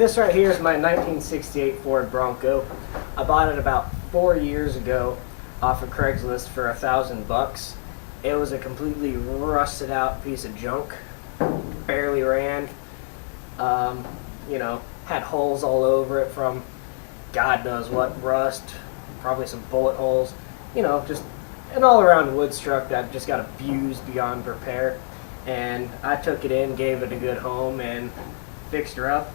This right here is my 1968 Ford Bronco. I bought it about 4 years ago off of Craigslist for $1,000. It was a completely rusted out piece of junk. Barely ran. Had holes all over it from God knows what, rust, probably some bullet holes. Just an all-around wood struck that just got abused beyond repair. And I took it in, gave it a good home, and fixed her up.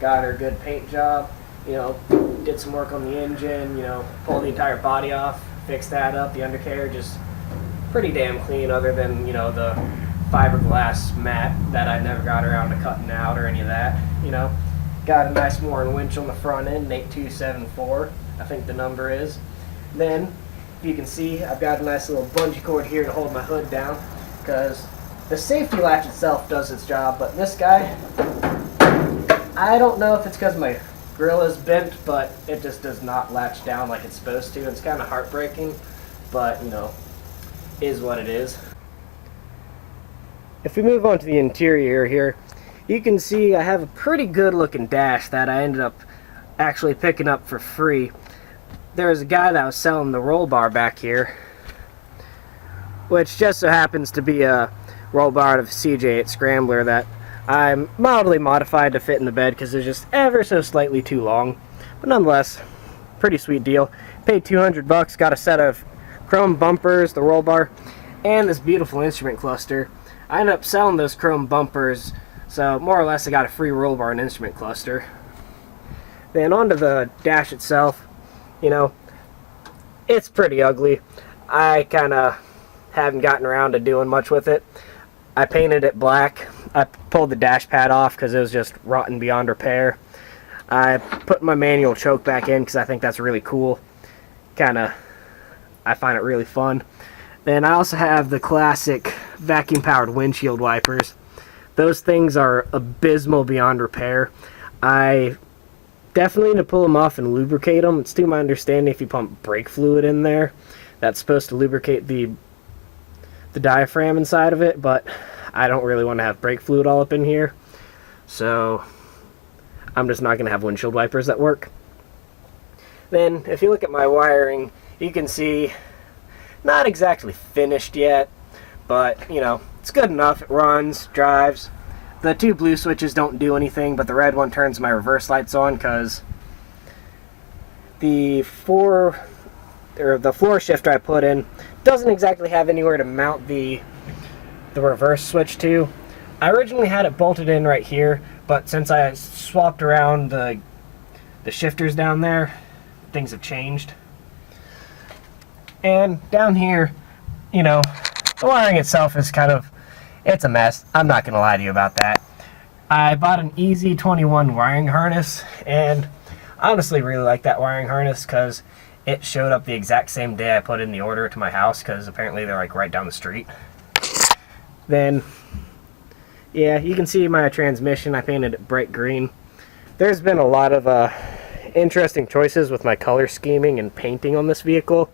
Got her a good paint job. Did some work on the engine. Pulled the entire body off, fixed that up. The undercarriage is pretty damn clean, other than the fiberglass mat that I never got around to cutting out or any of that. Got a nice Warren winch on the front end, 8274, I think the number is. Then, if you can see, I've got a nice little bungee cord here to hold my hood down, because the safety latch itself does its job, but this guy, I don't know if it's because my grill is bent, but it just does not latch down like it's supposed to. It's kind of heartbreaking, but, is what it is. If we move on to the interior here, you can see I have a pretty good looking dash that I ended up actually picking up for free. There was a guy that was selling the roll bar back here, which just so happens to be a roll bar out of a CJ8 Scrambler that I mildly modified to fit in the bed because it's just ever so slightly too long. But nonetheless, pretty sweet deal. Paid $200, got a set of chrome bumpers, the roll bar, and this beautiful instrument cluster. I ended up selling those chrome bumpers, so more or less I got a free roll bar and instrument cluster. Then onto the dash itself, it's pretty ugly. I kind of haven't gotten around to doing much with it. I painted it black. I pulled the dash pad off because it was just rotten beyond repair. I put my manual choke back in because I think that's really cool. I find it really fun. Then I also have the classic vacuum-powered windshield wipers. Those things are abysmal beyond repair. I definitely need to pull them off and lubricate them. It's to my understanding if you pump brake fluid in there, that's supposed to lubricate the diaphragm inside of it, but I don't really want to have brake fluid all up in here, so I'm just not going to have windshield wipers that work. Then, if you look at my wiring, you can see, not exactly finished yet, but, it's good enough. It runs, drives. The two blue switches don't do anything, but the red one turns my reverse lights on because the floor shifter I put in doesn't exactly have anywhere to mount the reverse switch to. I originally had it bolted in right here, but since I swapped around the shifters down there, things have changed. And down here, the wiring itself is it's a mess. I'm not going to lie to you about that. I bought an EZ21 wiring harness, and I honestly really like that wiring harness because it showed up the exact same day I put in the order to my house, because apparently they're right down the street. Then, yeah, you can see my transmission. I painted it bright green. There's been a lot of interesting choices with my color scheming and painting on this vehicle,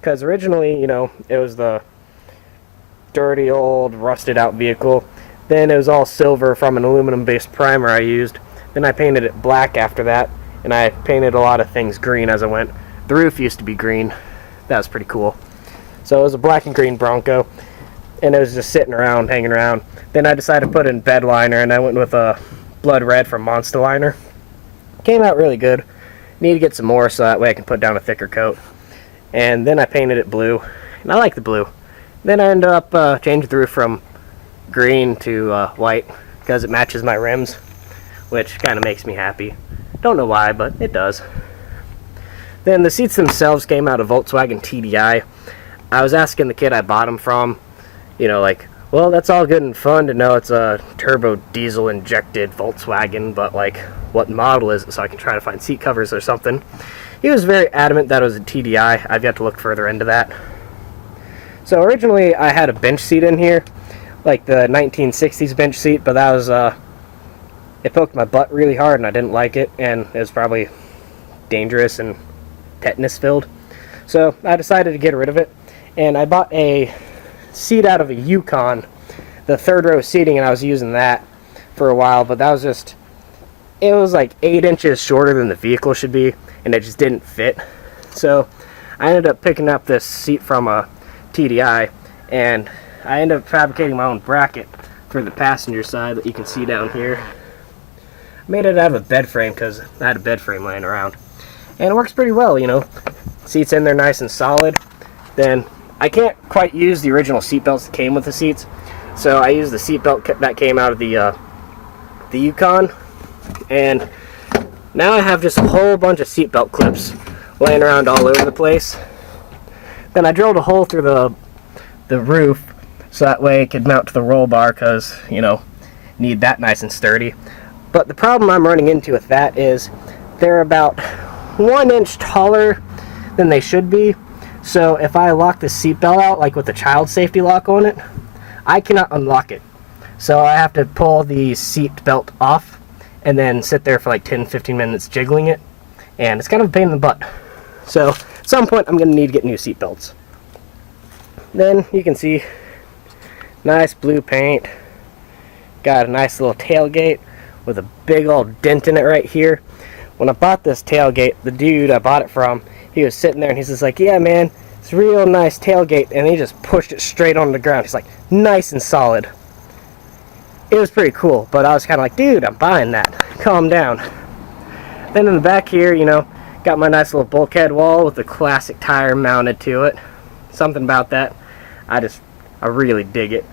because originally, it was the dirty old rusted out vehicle. Then it was all silver from an aluminum based primer I used. Then I painted it black after that, and I painted a lot of things green as I went. The roof used to be green. That was pretty cool. So it was a black and green Bronco, and it was just sitting around, hanging around. Then I decided to put in bed liner, and I went with a blood red from Monster Liner. Came out really good. Need to get some more so that way I can put down a thicker coat. And then I painted it blue, and I like the blue. Then I ended up changing the roof from green to white because it matches my rims, which kind of makes me happy. Don't know why, but it does. Then the seats themselves came out of Volkswagen TDI. I was asking the kid I bought them from, well, that's all good and fun to know it's a turbo diesel injected Volkswagen, but what model is it so I can try to find seat covers or something. He was very adamant that it was a TDI. I've yet to look further into that. So originally I had a bench seat in here, like the 1960s bench seat, but that was, it poked my butt really hard and I didn't like it, and it was probably dangerous and tetanus filled. So I decided to get rid of it, and I bought a seat out of a Yukon, the third row seating, and I was using that for a while, but that was just it was like 8 inches shorter than the vehicle should be, and it just didn't fit. So I ended up picking up this seat from a TDI, and I ended up fabricating my own bracket for the passenger side that you can see down here. I made it out of a bed frame because I had a bed frame laying around, and it works pretty well, you know. Seats in there nice and solid. Then I can't quite use the original seat belts that came with the seats, so I used the seat belt that came out of the Yukon, and now I have just a whole bunch of seat belt clips laying around all over the place. Then I drilled a hole through the roof so that way it could mount to the roll bar, because, you know, need that nice and sturdy. But the problem I'm running into with that is they're about 1 inch taller than they should be. So if I lock the seat belt out, like with the child safety lock on it, I cannot unlock it. So I have to pull the seat belt off and then sit there for like 10-15 minutes jiggling it, and it's kind of a pain in the butt. So at some point I'm going to need to get new seat belts. Then you can see nice blue paint, got a nice little tailgate with a big old dent in it right here. When I bought this tailgate, the dude I bought it from, he was sitting there and he's just like, yeah man, it's a real nice tailgate, and he just pushed it straight on the ground. He's like, nice and solid. It was pretty cool, but I was kind of like, dude, I'm buying that. Calm down. Then in the back here, you know, got my nice little bulkhead wall with the classic tire mounted to it. Something about that, I really dig it.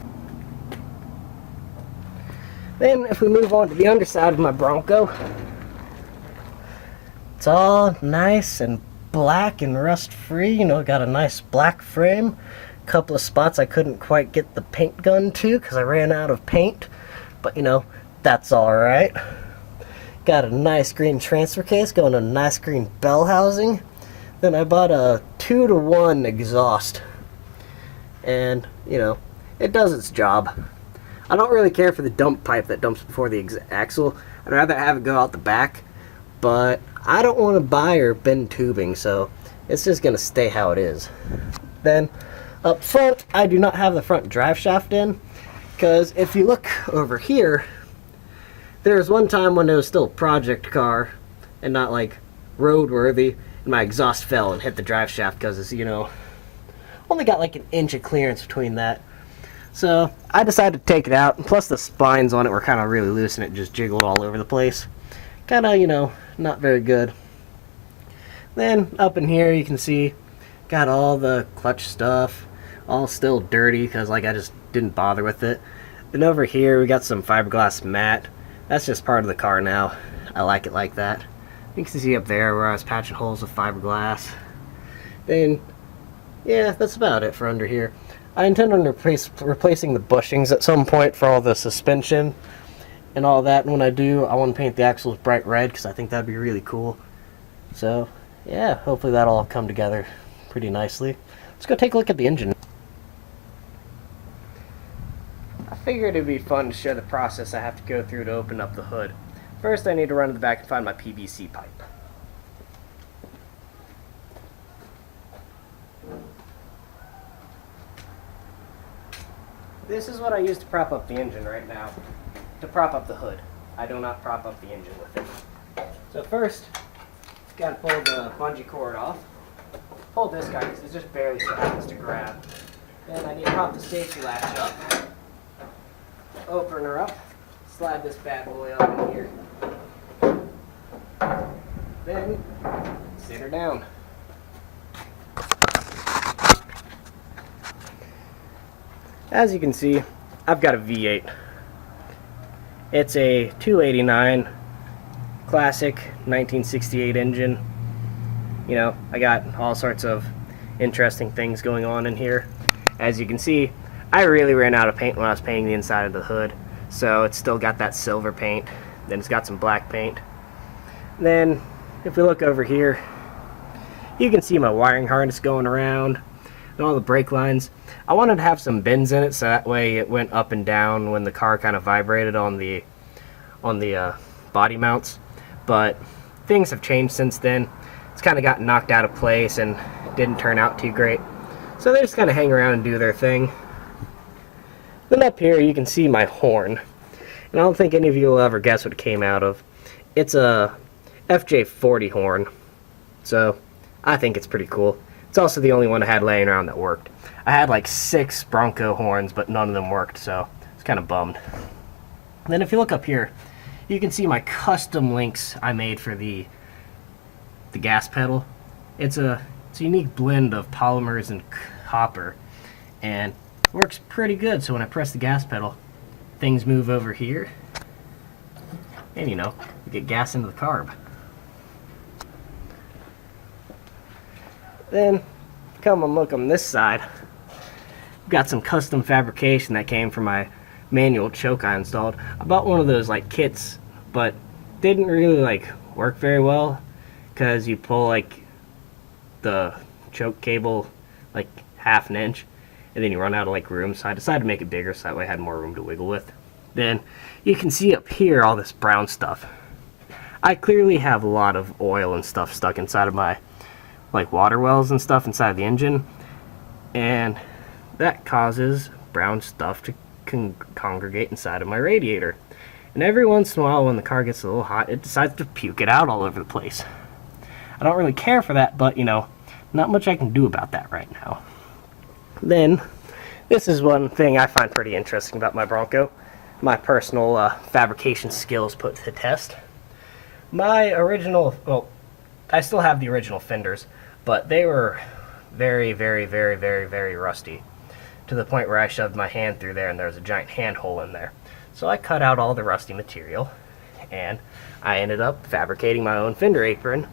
Then if we move on to the underside of my Bronco, it's all nice and black and rust free. You know, got a nice black frame. A couple of spots I couldn't quite get the paint gun to because I ran out of paint, but you know, that's alright. Got a nice green transfer case going to a nice green bell housing. Then I bought a 2-to-1 exhaust, and you know, it does its job. I don't really care for the dump pipe that dumps before the axle. I'd rather have it go out the back, but I don't want to buy or bend tubing, so it's just going to stay how it is. Then up front, I do not have the front drive shaft in, because if you look over here, there was one time when it was still a project car and not like roadworthy, and my exhaust fell and hit the drive shaft because it's, you know, only got like an inch of clearance between that. So I decided to take it out, and plus the spines on it were kind of really loose and it just jiggled all over the place. Kind of, you know, not very good. Then up in here you can see got all the clutch stuff, all still dirty because like I just didn't bother with it. Then over here we got some fiberglass mat. That's just part of the car now. I like it like that. You can see up there where I was patching holes with fiberglass. Then, yeah, that's about it for under here. I intend on replacing the bushings at some point for all the suspension and all that, and when I do, I want to paint the axles bright red because I think that'd be really cool. So, yeah, hopefully that'll all come together pretty nicely. Let's go take a look at the engine. I figured it'd be fun to share the process I have to go through to open up the hood. First, I need to run to the back and find my PVC pipe. This is what I use to prop up the engine right now, to prop up the hood. I do not prop up the engine with it. So first, got to pull the bungee cord off. Pull this guy because it just barely happens to grab. Then I need to prop the safety latch up. Open her up. Slide this bad boy up in here. Then sit her down. As you can see, I've got a V8. It's a 289 classic 1968 engine. You know, I got all sorts of interesting things going on in here. As you can see, I really ran out of paint when I was painting the inside of the hood, so it's still got that silver paint. Then it's got some black paint. Then, if we look over here, you can see my wiring harness going around and all the brake lines. I wanted to have some bends in it so that way it went up and down when the car kind of vibrated on the body mounts, but things have changed since then. It's kind of gotten knocked out of place and didn't turn out too great, so they just kind of hang around and do their thing. Then up here you can see my horn, and I don't think any of you will ever guess what it came out of. It's a FJ40 horn, so I think it's pretty cool. It's also the only one I had laying around that worked. I had like 6 Bronco horns, but none of them worked, so I was kind of bummed. And then if you look up here, you can see my custom links I made for the gas pedal. It's a unique blend of polymers and copper, and it works pretty good. So when I press the gas pedal, things move over here, and you know, you get gas into the carb. Then come and look on this side. Got some custom fabrication that came from my manual choke I installed. I bought one of those like kits, but didn't really like work very well because you pull like the choke cable like half an inch and then you run out of like room, so I decided to make it bigger so that way I had more room to wiggle with. Then you can see up here all this brown stuff. I clearly have a lot of oil and stuff stuck inside of my like water wells and stuff inside the engine, and that causes brown stuff to congregate inside of my radiator. And every once in a while when the car gets a little hot, it decides to puke it out all over the place. I don't really care for that, but you know, not much I can do about that right now. Then, this is one thing I find pretty interesting about my Bronco. My personal fabrication skills put to the test. My original, well, I still have the original fenders, but they were very, very, very, very, very rusty. To the point where I shoved my hand through there and there was a giant hand hole in there. So I cut out all the rusty material, and I ended up fabricating my own fender apron,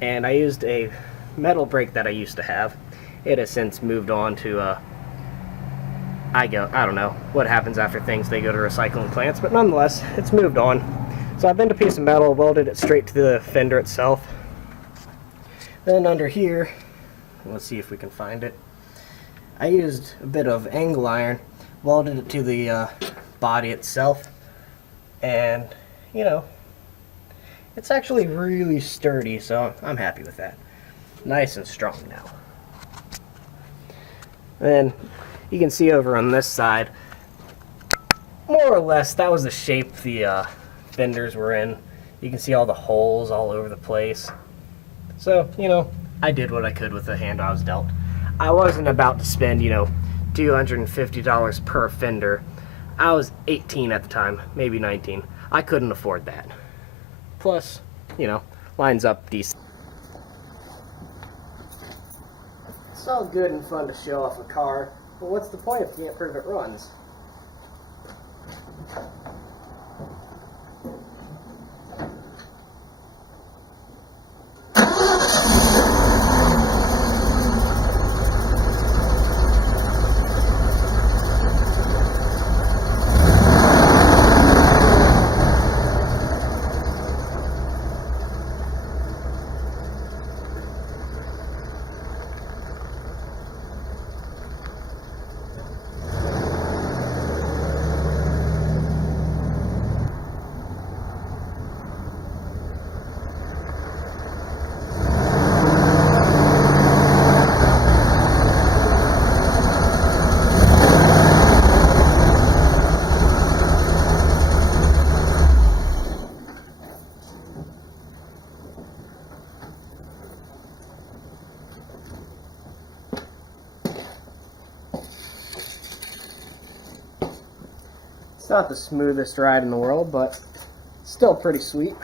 and I used a metal brake that I used to have. It has since moved on to I don't know what happens after things, they go to recycling plants, but nonetheless, it's moved on. So I bent a piece of metal, welded it straight to the fender itself. Then under here, let's see if we can find it, I used a bit of angle iron, welded it to the body itself, and you know, it's actually really sturdy, so I'm happy with that. Nice and strong now. Then you can see over on this side, more or less, that was the shape the fenders were in. You can see all the holes all over the place. So, you know, I did what I could with the hand I was dealt. I wasn't about to spend, you know, $250 per fender. I was 18 at the time, maybe 19. I couldn't afford that. Plus, you know, lines up decent. It's all good and fun to show off a car, but what's the point if you can't prove it runs? It's not the smoothest ride in the world, but still pretty sweet.